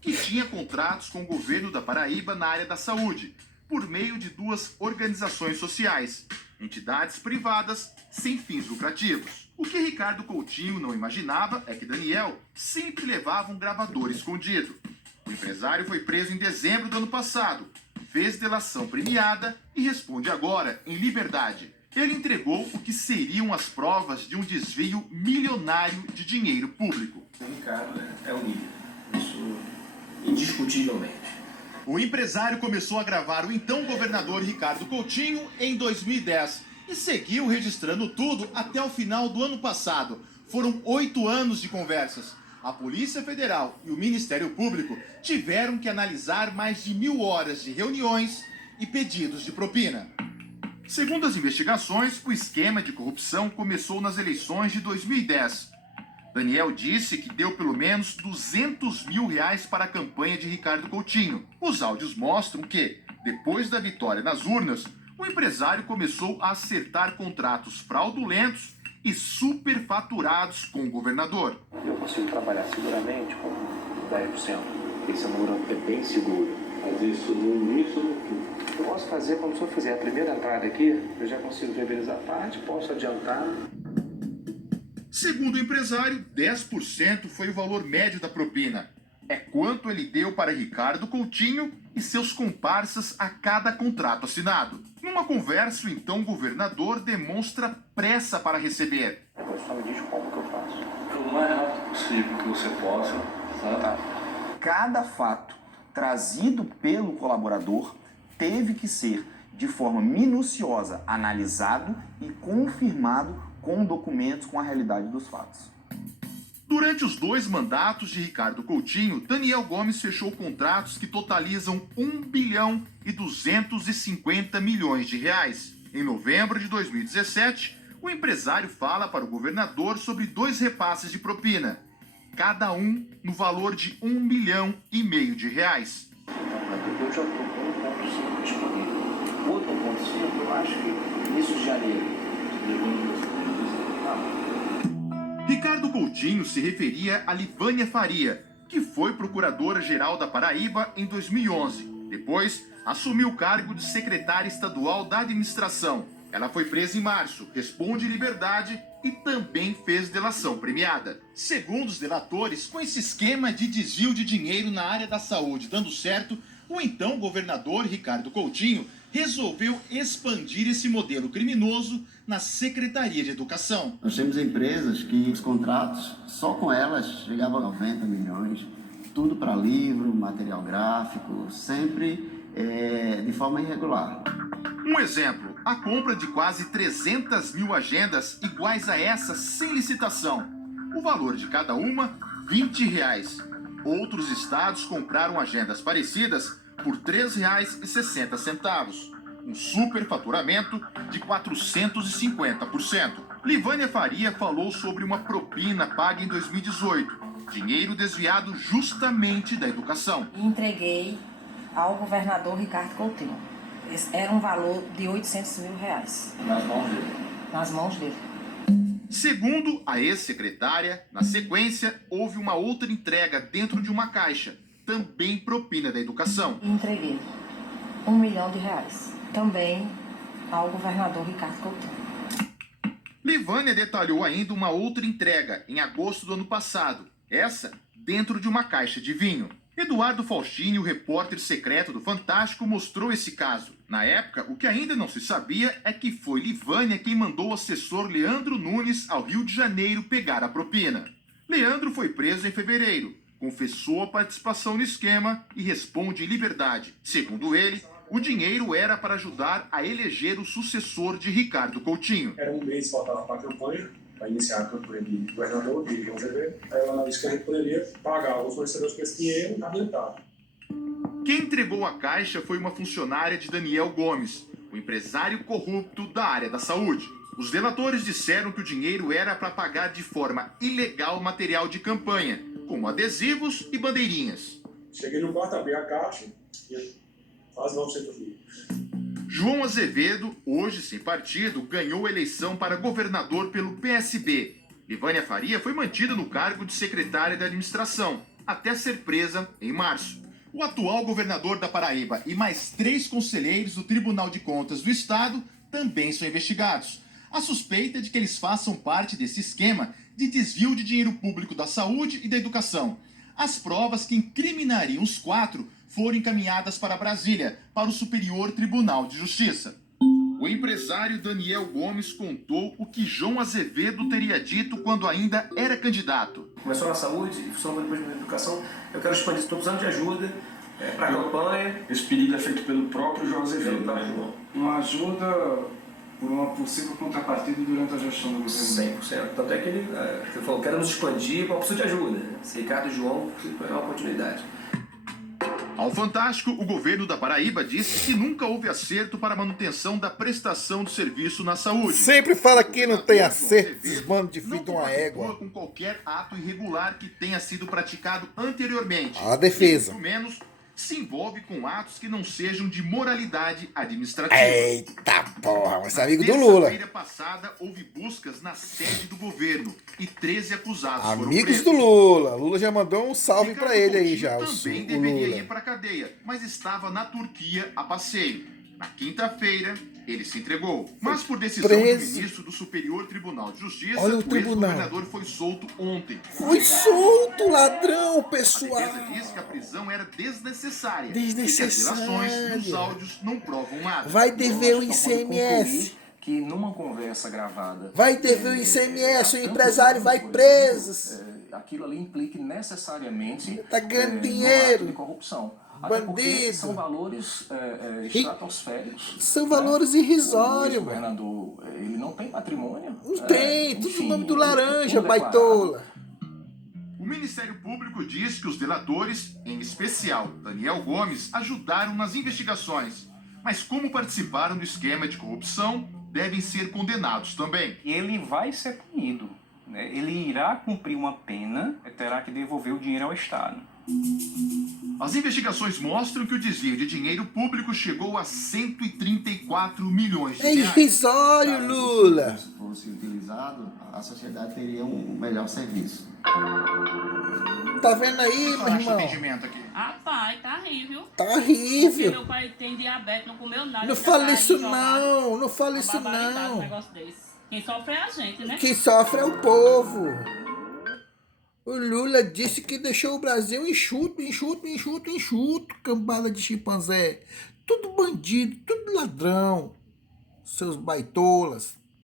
que tinha contratos com o governo da Paraíba na área da saúde, por meio de duas organizações sociais, entidades privadas sem fins lucrativos. O que Ricardo Coutinho não imaginava é que Daniel sempre levava um gravador escondido. O empresário foi preso em dezembro do ano passado, fez delação premiada e responde agora em liberdade. Ele entregou o que seriam as provas de um desvio milionário de dinheiro público. O Ricardo é o líder, isso indiscutivelmente. O empresário começou a gravar o então governador Ricardo Coutinho em 2010 e seguiu registrando tudo até o final do ano passado. Foram 8 anos de conversas. A Polícia Federal e o Ministério Público tiveram que analisar mais de 1000 horas de reuniões e pedidos de propina. Segundo as investigações, o esquema de corrupção começou nas eleições de 2010. Daniel disse que deu pelo menos R$200 mil para a campanha de Ricardo Coutinho. Os áudios mostram que, depois da vitória nas urnas, o empresário começou a acertar contratos fraudulentos e superfaturados com o governador. Eu consigo trabalhar seguramente com 10%. Esse número é bem seguro. Mas isso no início eu posso fazer quando o senhor fizer a primeira entrada aqui, eu já consigo viabilizar parte, posso adiantar. Segundo o empresário, 10% foi o valor médio da propina. É quanto ele deu para Ricardo Coutinho e seus comparsas a cada contrato assinado. Numa conversa, o então governador demonstra pressa para receber. Agora só me diz como que eu faço. O mais rápido possível que você possa, tá? Cada fato trazido pelo colaborador teve que ser, de forma minuciosa, analisado e confirmado com documentos com a realidade dos fatos. Durante os 2 mandatos de Ricardo Coutinho, Daniel Gomes fechou contratos que totalizam R$1,250 bilhão. Em novembro de 2017, o empresário fala para o governador sobre 2 repasses de propina, cada um no valor de R$1,5 milhão. Eu já estou com 1,5 disponível. Outro 1,5 eu acho que início de janeiro. Ricardo Coutinho se referia a Livânia Faria, que foi procuradora-geral da Paraíba em 2011. Depois, assumiu o cargo de secretária estadual da administração. Ela foi presa em março, responde em liberdade e também fez delação premiada. Segundo os delatores, com esse esquema de desvio de dinheiro na área da saúde dando certo, o então governador Ricardo Coutinho resolveu expandir esse modelo criminoso na Secretaria de Educação. Nós temos empresas que os contratos, só com elas, chegavam a 90 milhões, tudo para livro, material gráfico, sempre de forma irregular. Um exemplo, a compra de quase 300 mil agendas iguais a essa sem licitação. O valor de cada uma, R$20. Outros estados compraram agendas parecidas por R$3,60, um superfaturamento de 450%. Livânia Faria falou sobre uma propina paga em 2018, dinheiro desviado justamente da educação. Entreguei ao governador Ricardo Coutinho. Era um valor de R$800 mil. Nas mãos dele. Nas mãos dele. Segundo a ex-secretária, na sequência, houve uma outra entrega dentro de uma caixa, também propina da educação. Entreguei R$1 milhão, também ao governador Ricardo Coutinho. Livânia detalhou ainda uma outra entrega, em agosto do ano passado, essa dentro de uma caixa de vinho. Eduardo Faustini, o repórter secreto do Fantástico, mostrou esse caso. Na época, o que ainda não se sabia é que foi Livânia quem mandou o assessor Leandro Nunes ao Rio de Janeiro pegar a propina. Leandro foi preso em fevereiro, confessou a participação no esquema e responde em liberdade. Segundo ele, o dinheiro era para ajudar a eleger o sucessor de Ricardo Coutinho. Era um mês que faltava para a campanha, para iniciar a campanha de governador, de João Azevedo. Aí ela disse que a gente poderia pagar os fornecedores com esse dinheiro e adiantar. Quem entregou a caixa foi uma funcionária de Daniel Gomes, o empresário corrupto da área da saúde. Os delatores disseram que o dinheiro era para pagar de forma ilegal material de campanha, como adesivos e bandeirinhas. Cheguei no quarto, abri a caixa e quase 900 mil. João Azevedo, hoje sem partido, ganhou a eleição para governador pelo PSB. Livânia Faria foi mantida no cargo de secretária da administração. até ser presa em março. O atual governador da Paraíba e mais 3 conselheiros do Tribunal de Contas do Estado também são investigados. A suspeita é de que eles façam parte desse esquema de desvio de dinheiro público da saúde e da educação. As provas que incriminariam os 4 foram encaminhadas para Brasília, para o Superior Tribunal de Justiça. O empresário Daniel Gomes contou o que João Azevedo teria dito quando ainda era candidato. Começou na saúde, funcionou depois na educação. Eu quero expandir, estou precisando de ajuda para a campanha. Esse pedido é feito pelo próprio João Azevedo, né? Uma ajuda por uma possível contrapartida durante a gestão do governo. 100%. Tanto é que ele falou, quero nos expandir, mas preciso de ajuda. Esse Ricardo e João é uma oportunidade. Ao Fantástico, o governo da Paraíba disse que nunca houve acerto para a manutenção da prestação do serviço na saúde. Sempre fala que não tem acerto, esses bandos de filho de uma égua. Com qualquer ato irregular que tenha sido praticado anteriormente. A defesa. Pelo menos se envolve com atos que não sejam de moralidade administrativa. Eita porra, mas é amigo do Lula. Na terça-feira passada, houve buscas na sede do governo e 13 acusados foram Amigos presos. do Lula. Lula já mandou um salve pra ele aí já. Também O deveria Lula. ir para cadeia, mas estava na Turquia a passeio. Na quinta-feira, ele se entregou. Mas por decisão do preso. ministro do Superior Tribunal de Justiça, Olha o o tribunal. ex-governador foi solto ontem. Foi solto, ladrão, A pessoal. defesa diz que a prisão era desnecessária. Desnecessária. E que as delações e os áudios não provam nada. Vai dever o Nós só podemos ICMS. concluir que numa conversa gravada... Vai dever o ICMS, o empresário vai preso. Aquilo ali implique necessariamente... Tá ganhando no dinheiro. ato de corrupção. Até porque Bandido. são valores estratosféricos. São valores irrisórios, O mano. governador, ele não tem patrimônio. Não tem, tudo enfim, no nome do tudo laranja, declarado. baitola. O Ministério Público diz que os delatores, em especial Daniel Gomes, ajudaram nas investigações. Mas como participaram do esquema de corrupção, devem ser condenados também. Ele vai ser punido, né? Ele irá cumprir uma pena e terá que devolver o dinheiro ao Estado. As investigações mostram que o desvio de dinheiro público chegou a 134 milhões de É reais. irrisório, Lula. Se fosse utilizado, a sociedade teria um melhor serviço. Tá vendo aí, meu irmão? Atendimento aqui. Rapaz, tá horrível. Tá Porque horrível. meu pai tem diabetes, não comeu nada. Não já fala tá isso enxovado. não, não fala Uma isso barbaridade um não. negócio desse. Quem sofre é a gente, né? Quem sofre é o povo. O Lula disse que deixou o Brasil enxuto, cambada de chimpanzé. Tudo bandido, tudo ladrão. Seus baitolas.